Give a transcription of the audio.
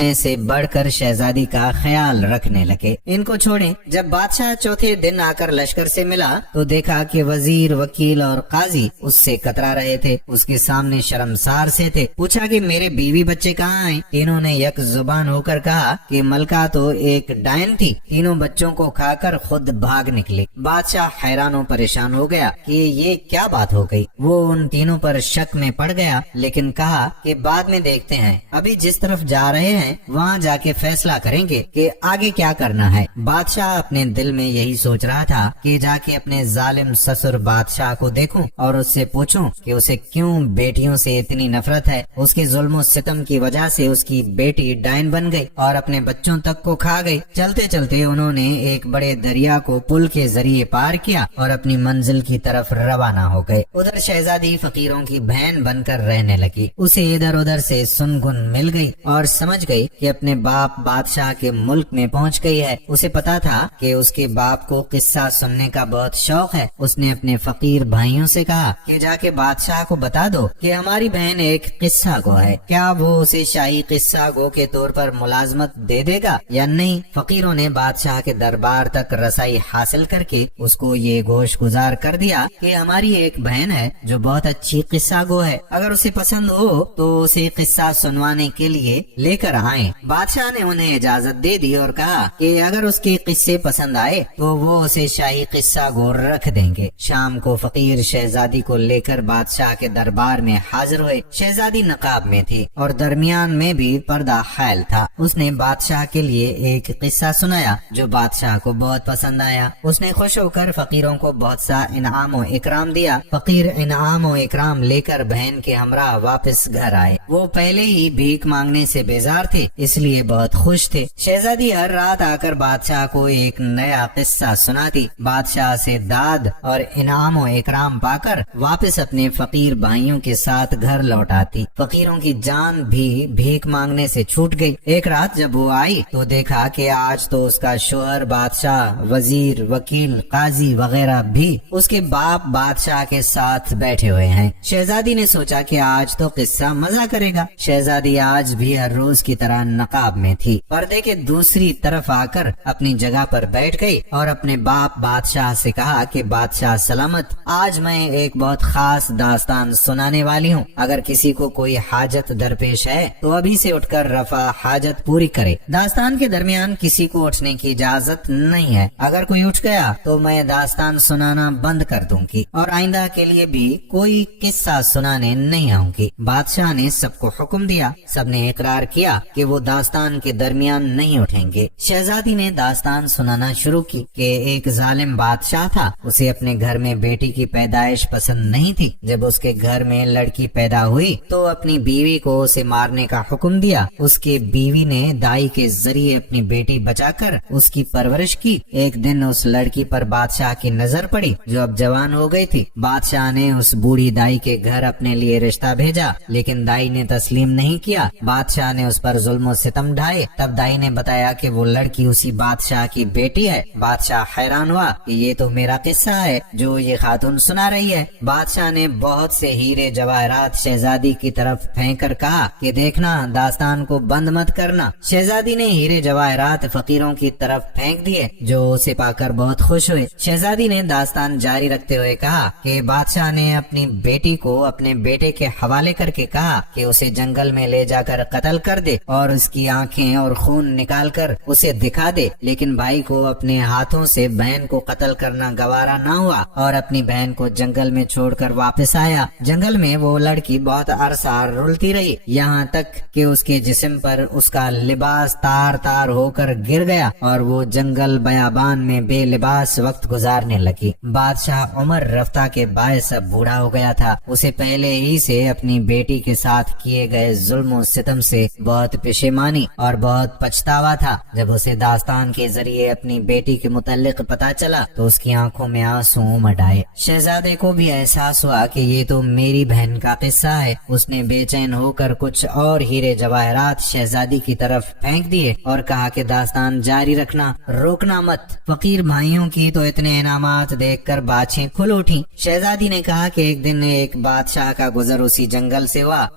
سے بڑھ کر شہزادی کا خیال رکھنے لگے۔ ان کو چھوڑیں، جب بادشاہ چوتھے دن آ کر لشکر سے ملا تو دیکھا کہ وزیر، وکیل اور قاضی اس سے کترا رہے تھے، اس کے سامنے شرمسار سے تھے۔ پوچھا کہ میرے بیوی بچے کہاں ہیں؟ تینوں نے یک زبان ہو کر کہا کہ ملکہ تو ایک ڈائن تھی، تینوں بچوں کو کھا کر خود بھاگ نکلی۔ بادشاہ حیران و پریشان ہو گیا کہ یہ کیا بات ہو گئی۔ وہ ان تینوں پر شک میں پڑ گیا، لیکن کہا کہ بعد میں دیکھتے ہیں، ابھی جس طرف جا رہے ہیں وہاں جا کے فیصلہ کریں گے کہ آگے کیا کرنا ہے۔ بادشاہ اپنے دل میں یہی سوچ رہا تھا کہ جا کے اپنے ظالم سسر بادشاہ کو دیکھوں اور اس سے پوچھوں کہ اسے کیوں بیٹیوں سے اتنی نفرت ہے۔ اس کے ظلم و ستم کی وجہ سے اس کی بیٹی ڈائن بن گئی اور اپنے بچوں تک کو کھا گئی۔ چلتے چلتے انہوں نے ایک بڑے دریا کو پل کے ذریعے پار کیا اور اپنی منزل کی طرف روانہ ہو گئے۔ ادھر شہزادی فقیروں کی بہن بن کر رہنے لگی۔ اسے ادھر ادھر سے سنگن مل گئی اور سمجھ گئی کہ اپنے باپ بادشاہ کے ملک میں پہنچ گئی ہے۔ اسے پتا تھا کہ اس کے باپ کو قصہ سننے کا بہت شوق ہے۔ اس نے اپنے فقیر بھائیوں سے کہا کہ جا کے بادشاہ کو بتا دو کہ ہماری بہن ایک قصہ گو ہے، کیا وہ اسے شاہی قصہ گو کے طور پر ملازمت دے دے گا یا نہیں۔ فقیروں نے بادشاہ کے دربار تک رسائی حاصل کر کے اس کو یہ گوش گزار کر دیا کہ ہماری ایک بہن ہے جو بہت اچھی قصہ گو ہے، اگر اسے پسند ہو تو اسے قصہ سنوانے کے لیے لے کر آئیں۔ بادشاہ نے انہیں اجازت دے دی اور کہا کہ اگر اس کے قصے پسند آئے تو وہ اسے شاہی قصہ گو رکھ دیں گے۔ شام کو فقیر شہزادی کو لے کر بادشاہ کے دربار میں حاضر ہوئے۔ شہزادی نقاب میں تھی اور درمیان میں بھی پردہ حائل تھا۔ اس نے بادشاہ کے لیے ایک قصہ سنایا جو بادشاہ کو بہت پسند آیا۔ اس نے خوش ہو کر فقیروں کو بہت سا انعام و اکرام دیا۔ فقیر انعام و اکرام لے کر بہن کے ہمراہ واپس گھر آئے۔ وہ پہلے ہی بھیک مانگنے سے بیزار تھے، اس لیے بہت خوش تھے۔ شہزادی ہر رات آ کر بادشاہ کو ایک نیا قصہ سناتی۔ بادشاہ سے داد اور انعام و اکرام پا کر واپس اپنے فقیر بھائیوں کے ساتھ گھر لوٹ آتی۔ فقیروں کی جان بھی بھیک مانگنے سے چھوٹ گئی۔ ایک رات جب وہ آئی تو دیکھا کہ آج تو اس کا شوہر بادشاہ، وزیر، وکیل، قاضی وغیرہ بھی اس کے باپ بادشاہ کے ساتھ بیٹھے ہوئے ہیں۔ شہزادی نے سوچا کہ آج تو قصہ مزہ کرے گا۔ شہزادی آج بھی ہر روز کی طرح نقاب میں تھی۔ پردے کے دوسری طرف آ کر اپنی جگہ پر بیٹھ گئی اور اپنے باپ بادشاہ سے کہا کہ بادشاہ سلامت، آج میں ایک بہت خاص داستان سنانے والی ہوں۔ اگر کسی کو کوئی حاجت درپیش ہے تو ابھی سے اٹھ کر رفع حاجت پوری کرے۔ داستان کے درمیان کسی کو اٹھنے کی اجازت نہیں ہے۔ اگر کوئی اٹھ گیا تو میں داستان سنانا بند کر دوں گی اور آئندہ کے لیے بھی کوئی قصہ سنانے نہیں آؤں گی۔ بادشاہ نے سب کو حکم دیا۔ سب نے اقرار کیا کہ وہ داستان کے درمیان نہیں اٹھیں گے۔ شہزادی نے داستان سنانا شروع کی کہ ایک ظالم بادشاہ تھا۔ اسے اپنے گھر میں بیٹی کی پیدائش پسند نہیں تھی۔ جب اس کے گھر میں لڑکی پیدا ہوئی تو اپنی بیوی کو اسے مارنے کا حکم دیا۔ اس کے بیوی نے دائی کے ذریعے اپنی بیٹی بچا کر اس کی پرورش کی۔ ایک دن اس لڑکی پر بادشاہ کی نظر پڑی جو اب جوان ہو گئی تھی۔ بادشاہ نے اس بوڑھی دائی کے گھر اپنے لیے رشتہ بھیجا، لیکن دائی نے تسلیم نہیں کیا۔ بادشاہ نے اس پر ظلم و ستم ڈھائے۔ تب دائی نے بتایا کہ وہ لڑکی اسی بادشاہ کی بیٹی ہے۔ بادشاہ حیران ہوا کہ یہ تو میرا قصہ ہے جو یہ خاتون سنا رہی ہے۔ بادشاہ نے بہت سے ہیرے جواہرات شہزادی کی طرف پھینک کر کہا کہ دیکھنا، داستان کو بند مت کرنا۔ شہزادی نے ہیرے جواہرات فقیروں کی طرف پھینک دیے جو اسے پا کر بہت خوش ہوئے۔ شہزادی نے داستان جاری رکھتے ہوئے کہا کہ بادشاہ نے اپنی بیٹی کو اپنے بیٹے کے حوالے کر کے کہا کہ اسے جنگل میں لے جا کر قتل کر دے اور اس کی آنکھیں اور خون نکال کر اسے دکھا دے، لیکن بھائی کو اپنے ہاتھوں سے بہن کو قتل کرنا گوارا نہ ہوا اور اپنی بہن کو جنگل میں چھوڑ کر واپس آیا۔ جنگل میں وہ لڑکی بہت عرصہ رلتی رہی، یہاں تک کہ اس کے جسم پر اس کا لباس تار تار ہو کر گر گیا اور وہ جنگل بیابان میں بے لباس وقت گزارنے لگی۔ بادشاہ عمر رفتہ کے باعث اب بوڑھا ہو گیا تھا۔ اسے پہلے ہی سے اپنی بیٹی کے ساتھ کیے گئے ظلم و ستم سے بہت پشیمانی اور بہت پچھتاوا تھا۔ جب اسے داستان کے ذریعے اپنی بیٹی کے متعلق پتا چلا تو اس کی آنکھوں میں آنسو امڈ آئے۔ شہزادے کو بھی احساس ہوا کہ یہ تو میری بہن کا قصہ ہے۔ اس نے بے چین ہو کر کچھ اور ہیرے جواہرات شہزادی کی طرف پھینک دیے اور کہا کہ داستان جاری رکھنا، روکنا مت۔ فقیر بھائیوں کی تو اتنے انعامات دیکھ کر باچھیں کھل اٹھی۔ شہزادی نے کہا کہ ایک دن ایک بادشاہ کا گزر اسی جنگل سے ہوا۔